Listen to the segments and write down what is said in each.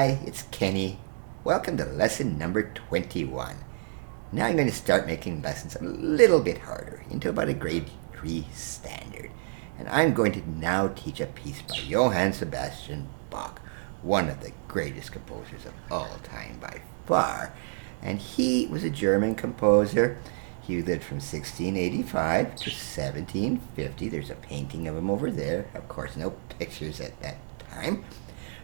Hi, it's Kenny. Welcome to lesson number 21. Now I'm going to start making lessons a little bit harder, into about a grade 3 standard. And I'm going to now teach a piece by Johann Sebastian Bach, one of the greatest composers of all time by far. And he was a German composer. He lived from 1685 to 1750. There's a painting of him over there. Of course, no pictures at that time.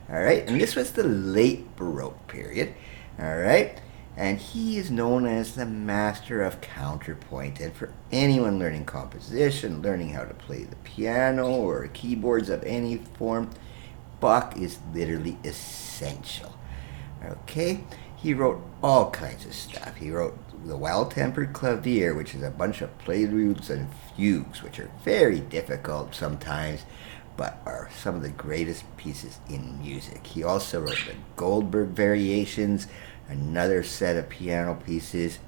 All right, and this was the late Baroque period. All right, and he is known as the master of counterpoint. And for anyone learning composition, learning how to play the piano or keyboards of any form, Bach is literally essential. Okay, he wrote all kinds of stuff. He wrote the Well-Tempered Clavier, which is a bunch of preludes and fugues, which are very difficult sometimes, but are some of the greatest pieces in music. He also wrote the Goldberg Variations, another set of piano pieces.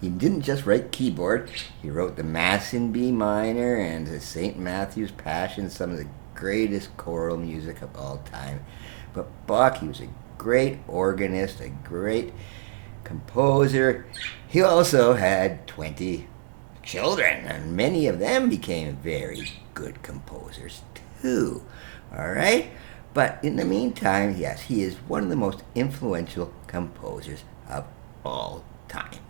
He didn't just write keyboard. He wrote the Mass in B minor and the St. Matthew's Passion, some of the greatest choral music of all time. But Bach, he was a great organist, a great composer. He also had 20 children, and many of them became very good composers too. All right? But in the meantime, yes, he is one of the most influential composers of all time.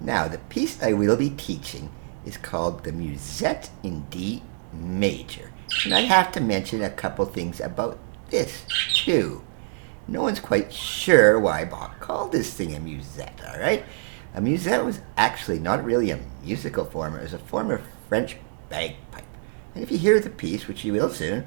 Now, the piece I will be teaching is called the Musette in D major. And I have to mention a couple things about this too. No one's quite sure why Bach called this thing a musette, all right? A musette was actually not really a musical form. It was a form of French bagpipe. And if you hear the piece, which you will soon,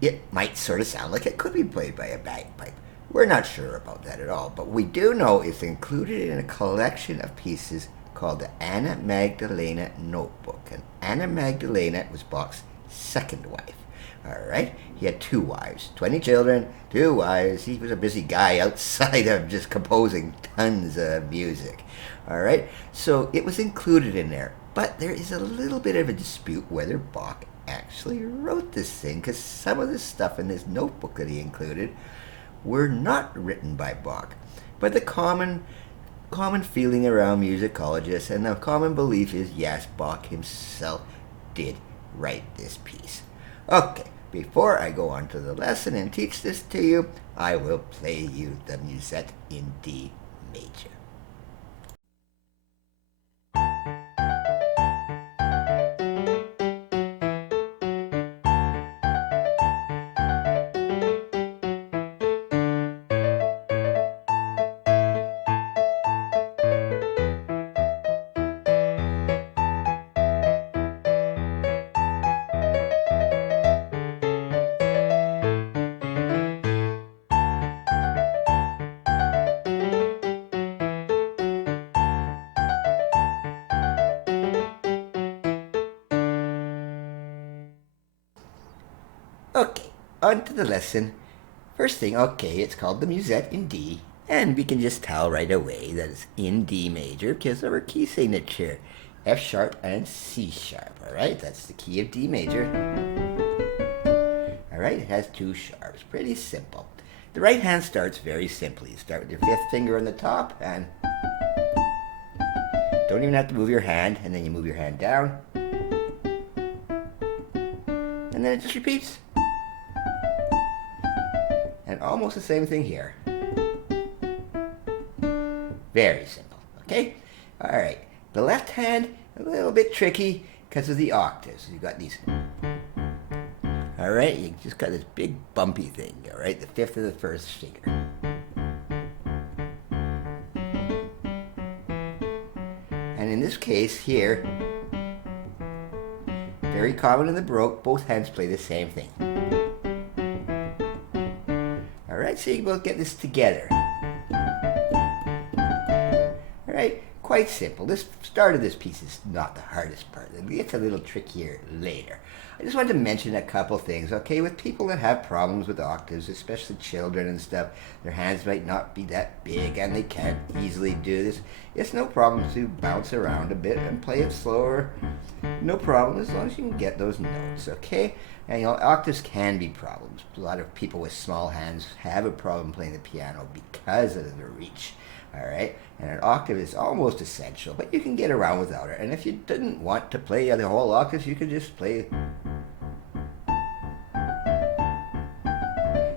it might sort of sound like it could be played by a bagpipe. We're not sure about that at all, but we do know it's included in a collection of pieces called the Anna Magdalena Notebook. And Anna Magdalena was Bach's second wife. All right, he had 2 wives, 20 children, 2 wives. He was a busy guy outside of just composing tons of music. All right, so it was included in there. But there is a little bit of a dispute whether Bach actually wrote this thing, because some of the stuff in this notebook that he included were not written by Bach. But the common feeling around musicologists and the common belief is, yes, Bach himself did write this piece. Okay, before I go on to the lesson and teach this to you, I will play you the Musette in D major. Okay, on to the lesson. First thing, okay, it's called the Musette in D, and we can just tell right away that it's in D major because of our key signature, F sharp and C sharp, all right? That's the key of D major. All right, it has 2 sharps, pretty simple. The right hand starts very simply. You start with your 5th finger on the top, and don't even have to move your hand, and then you move your hand down, and then it just repeats. And almost the same thing here. Very simple, okay? All right, the left hand, a little bit tricky because of the octaves. You've got these. All right, you just got this big bumpy thing, all right? The 5th of the 1st finger. And in this case here, very common in the Baroque, both hands play the same thing. All right, so you both get this together. All right, quite simple. This start of this piece is not the hardest part. It gets a little trickier later. I just wanted to mention a couple things, okay? With people that have problems with octaves, especially children and stuff, their hands might not be that big and they can't easily do this. It's no problem to bounce around a bit and play it slower. No problem, as long as you can get those notes, okay? And octaves can be problems. A lot of people with small hands have a problem playing the piano because of the reach. All right, and an octave is almost essential, but you can get around without it. And if you didn't want to play the whole octaves, you could just play.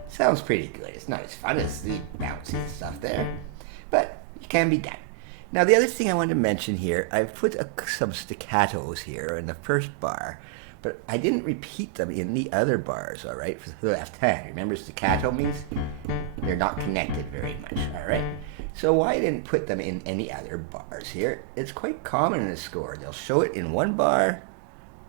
Sounds pretty good. It's not as fun as the bouncy stuff there, but it can be done. Now, the other thing I wanted to mention here, I've put some staccatos here in the first bar, but I didn't repeat them in the other bars, all right, for the left hand. Remember, staccato means they're not connected very much, all right? So why I didn't put them in any other bars here, it's quite common in a score. They'll show it in one bar,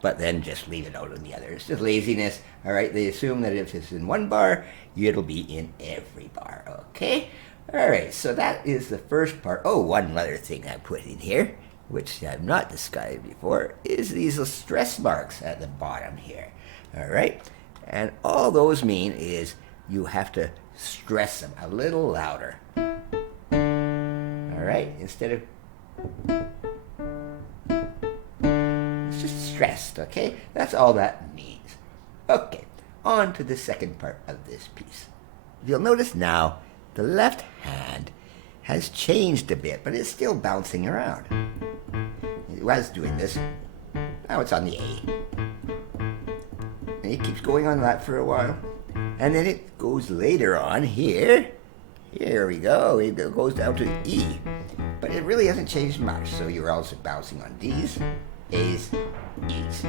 but then just leave it out in the other. It's just laziness, all right? They assume that if it's in one bar, it'll be in every bar, okay? All right, so that is the first part. Oh, one other thing I put in here, which I've not described before, is these stress marks at the bottom here, all right? And all those mean is you have to stress them a little louder. All right, instead of, it's just stressed, okay? That's all that means. Okay, on to the second part of this piece. You'll notice now the left hand has changed a bit, but it's still bouncing around. It was doing this. Now it's on the A. And it keeps going on that for a while. And then it goes later on here. Here we go. It goes down to E. But it really hasn't changed much. So you're also bouncing on D's, A's, E's.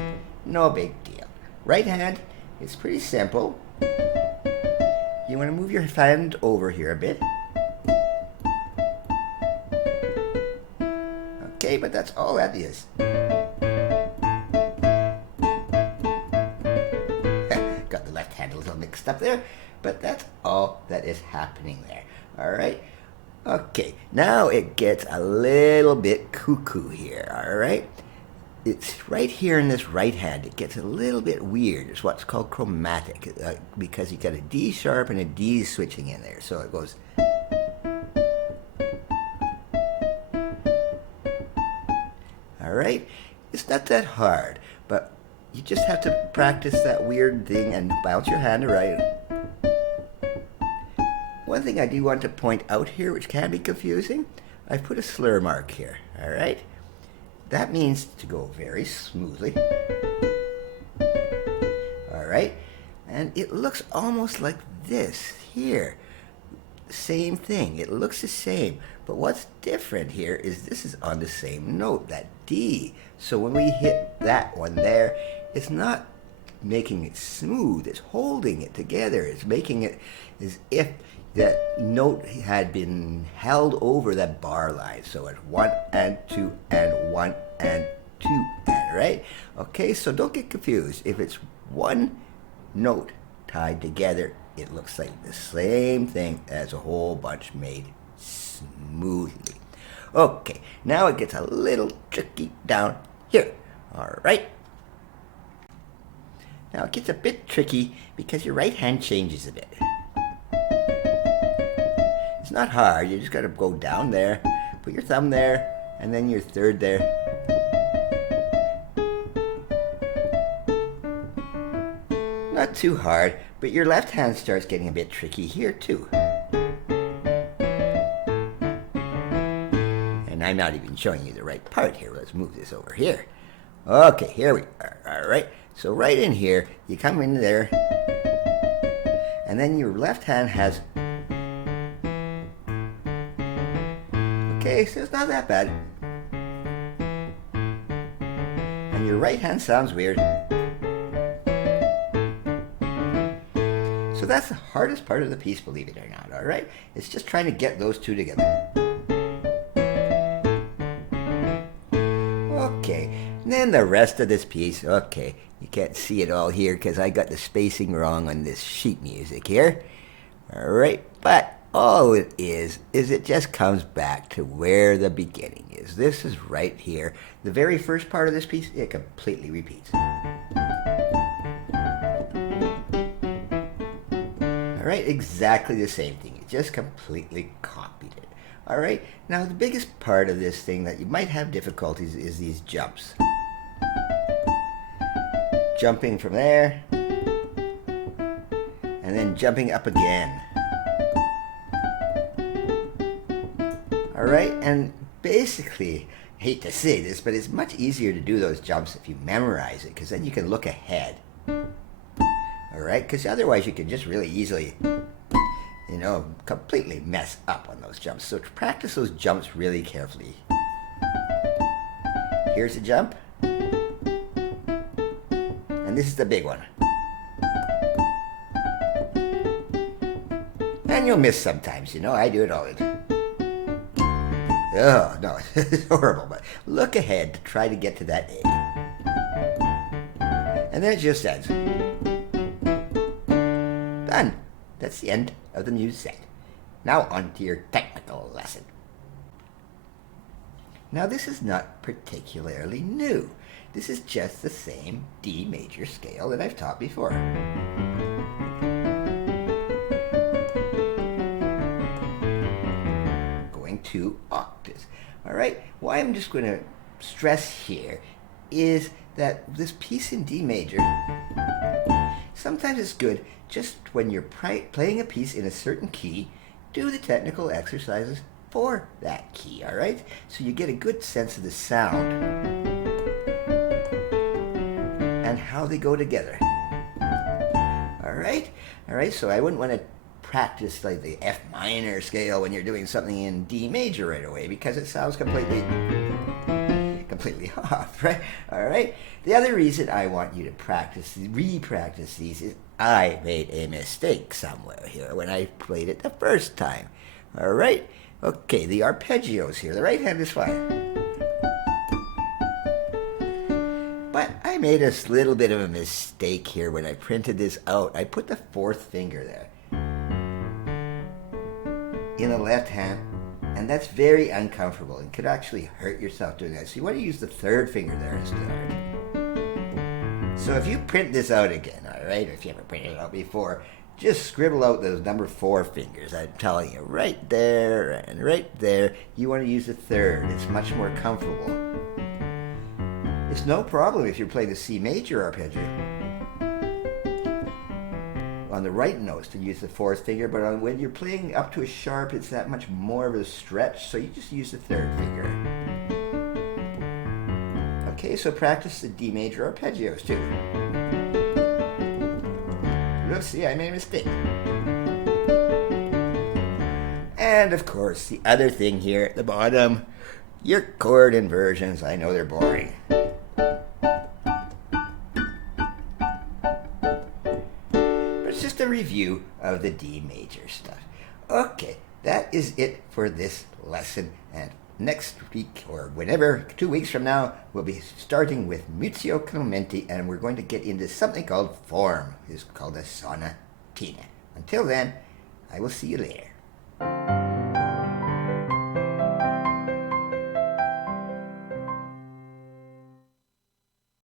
No big deal. Right hand, it's pretty simple. You want to move your hand over here a bit. Okay, but that's all that is. Got the left hand a little mixed up there, but that's all that is happening there. All right? Okay, now it gets a little bit cuckoo here, all right? It's right here in this right hand. It gets a little bit weird. It's what's called chromatic because you got a D sharp and a D switching in there. So it goes. All right? It's not that hard, but you just have to practice that weird thing and bounce your hand right. One thing I do want to point out here, which can be confusing, I've put a slur mark here, all right? That means to go very smoothly, all right? And it looks almost like this here. Same thing, it looks the same, but what's different here is this is on the same note, that D. So when we hit that one there, it's not making it smooth, it's holding it together. It's making it as if that note had been held over that bar line. So it's 1 and 2 and 1 and 2 and, right? Okay, so don't get confused. If it's one note tied together, it looks like the same thing as a whole bunch made smoothly. Okay, now it gets a little tricky down here. All right. Now it gets a bit tricky because your right hand changes a bit. It's not hard, you just gotta go down there, put your thumb there, and then your third there. Not too hard, but your left hand starts getting a bit tricky here too. And I'm not even showing you the right part here. Let's move this over here. Okay, here we are, all right. So right in here, you come in there, and then your left hand has. Okay, so it's not that bad. And your right hand sounds weird. So that's the hardest part of the piece, believe it or not, all right? It's just trying to get those two together. Okay, and then the rest of this piece, okay, you can't see it all here because I got the spacing wrong on this sheet music here. All right, but all it is it just comes back to where the beginning is. This is right here. The very first part of this piece, it completely repeats. All right, exactly the same thing. It just completely copied it. All right, now the biggest part of this thing that you might have difficulties is these jumps. Jumping from there, and then jumping up again. All right, and basically, I hate to say this, but it's much easier to do those jumps if you memorize it, because then you can look ahead. All right, because otherwise you can just really easily, completely mess up on those jumps. So practice those jumps really carefully. Here's a jump. And this is the big one. And you'll miss sometimes, I do it all the time. Oh, no, it's horrible, but look ahead to try to get to that A. And then it just ends. Done. That's the end of the musette. Now on to your technical lesson. Now this is not particularly new. This is just the same D major scale that I've taught before. Going 2 octaves. All right, what I'm just going to stress here is that this piece in D major, sometimes it's good just when you're playing a piece in a certain key, do the technical exercises for that key, all right? So you get a good sense of the sound and how they go together. All right, so I wouldn't want to practice like the F minor scale when you're doing something in D major right away, because it sounds completely off, right? All right. The other reason I want you to re-practice these is I made a mistake somewhere here when I played it the first time. All right. Okay, the arpeggios here. The right hand is fine. But I made a little bit of a mistake here when I printed this out. I put the 4th finger there in the left hand, and that's very uncomfortable and could actually hurt yourself doing that. So you want to use the 3rd finger there instead. So if you print this out again, all right, or if you ever printed it out before, just scribble out those number 4 fingers. I'm telling you, right there and right there, you want to use the 3rd. It's much more comfortable. It's no problem if you're playing the C major arpeggio on the right notes to use the 4th finger, but when you're playing up to a sharp, it's that much more of a stretch, so you just use the 3rd finger. Okay, so practice the D major arpeggios too. Oops, see, I made a mistake. And of course, the other thing here at the bottom, your chord inversions. I know they're boring. Just a review of the D major stuff. Okay, that is it for this lesson, and next week or whenever, 2 weeks from now, we'll be starting with Muzio Clementi, and we're going to get into something called form. It's called a sonatina. Until then, I will see you later.